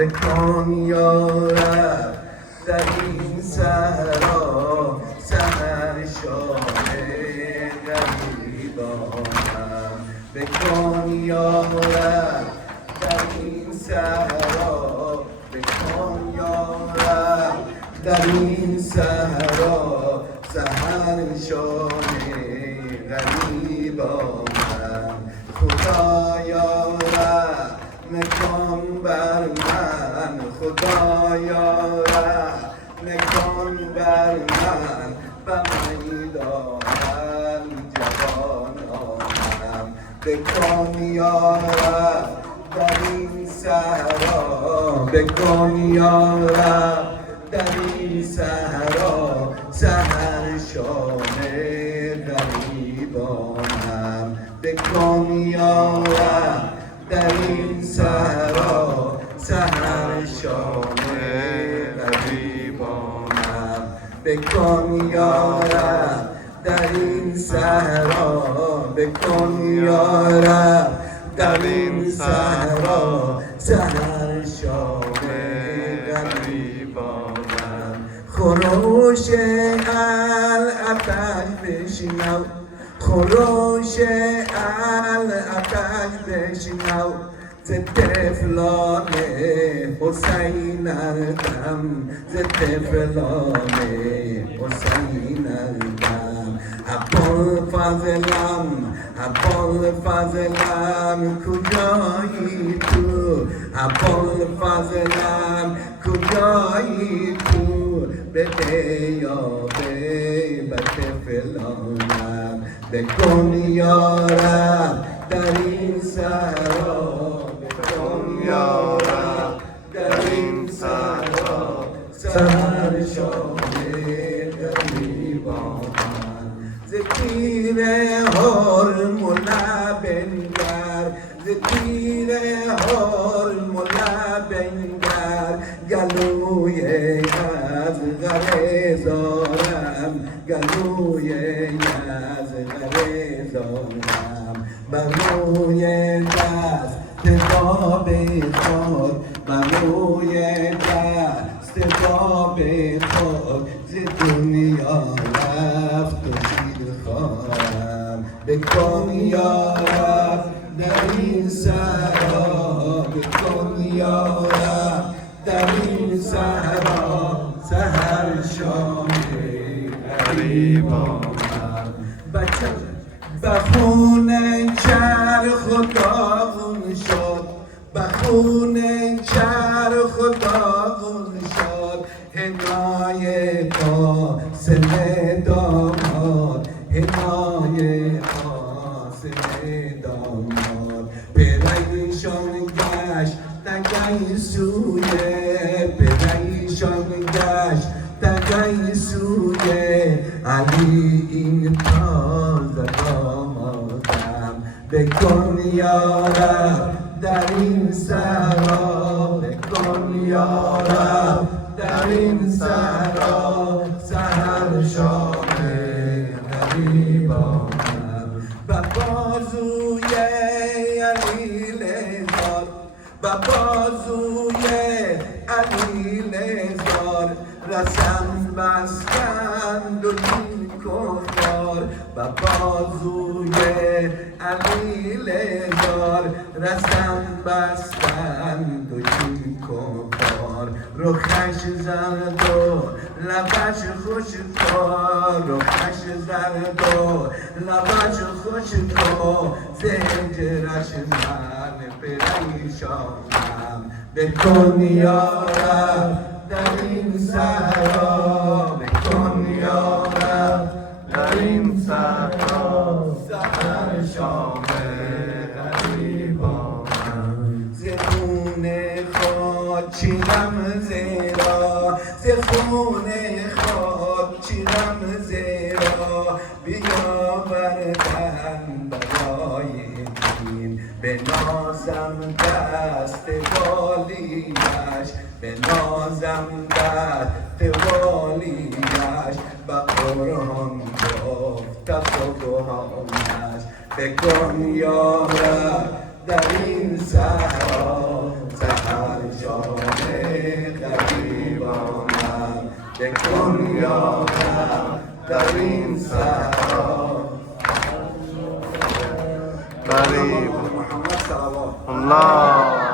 بکن یارب در این صحرا سحر شام غریبانم. بکن یارب در این صحرا، بکن یارب در این صحرا سحر شام غریبانم. خدایا رحم کن بر من، خدایا رحم کن بر من، به میدان جوانانم. بکن یارب در این صحرا، بکن یارب در این صحرا سحر شام غریبانم. بکن یارب در این صحرا سحر شام غریبانم. بکن یارب در این صحرا، بکن یارب در این صحرا سحر شام غریبانم. خروش الاتش بشنو، خروش الاتش بشنو، ز طفلان حسین اردم، ز طفلان حسین اردم. ابوالفضلم، ابوالفضلم کجایی تو، ابوالفضلم کجایی تو، بده یابه به طفلانم. بکن یارب در این صحرا، بکن یارب در این صحرا سحر شام غریبانم. ز تیر حرم و لبنگر، ز تیر حرم و لبنگر گلوی از غریزارم، گلوی از غریزارم. بر روی دست باب خود، بر روی دست باب خود ز دنیا رفت و شیر خواهم. بکن یارب در این صحرا، بکن یارب در این صحرا سحر شام غریبانم. بچه به خون چرخ و داغون شد، به خون چرخ و داغون شد، حنای قاسم داماد، حنای قاسم داماد. پریشان گشت تگی سوی، پریشان گشت تگی سوی علی این تازه آمدم. بکن یارب در این صحرا، بکن یارب در این صحرا سحر شام غریبانم. به بازوی علی لزار، به بازوی علی لزار رسم بستند و این کفار. به بازوی علی لزار رسم بستند و این کفار. رخش زرد و لبش خوشگوار، رخش زرد و لبش خوشگوار، ز هجرش من پریشانم. بکن یارب در این صحرا، بکن یارب در این صحرا سحر شام غریبانم. ز خون خود چیدم زیرا، ز خون خود چیدم زیرا، بیا بردن برای دین. بنازم دست والیش، بنازم دست والیش، به قرآن گفت سبحانش. بکن یارب در این صحرا سحر شام بکن یا رب در این صحرا غریب محمد صلوات الله